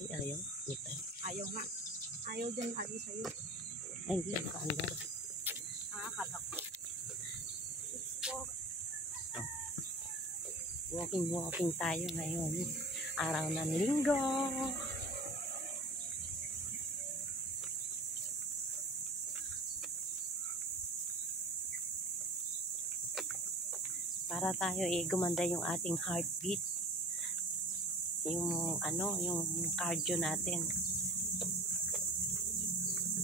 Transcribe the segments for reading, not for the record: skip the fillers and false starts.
Ay, ayaw. Ito. Ayaw nga. Ayaw dyan lagi sa'yo. Ay, hindi. Nakaandar. Akala ko. Walking tayo ngayon. Araw ng linggo. Para tayo gumanda yung ating heartbeat. Yung yung cardio natin.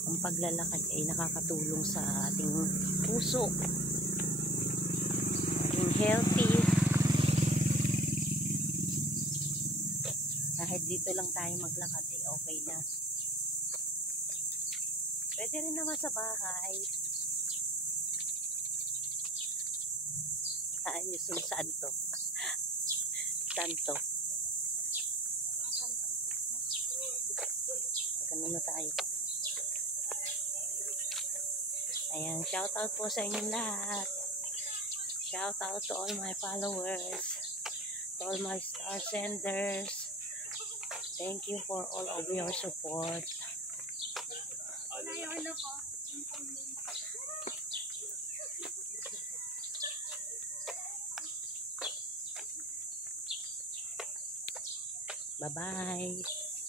Ang paglalakad ay nakakatulong sa ating puso. Maging healthy. Kahit dito lang tayo maglakad ay okay na. Pwede rin naman sa bahay. Saan yung santo? Santo. Ganun na tayo. Ayan, shout out po sa inyong lahat. Shout out to all my followers, to all my star senders. Thank you for all of your support. Bye-bye.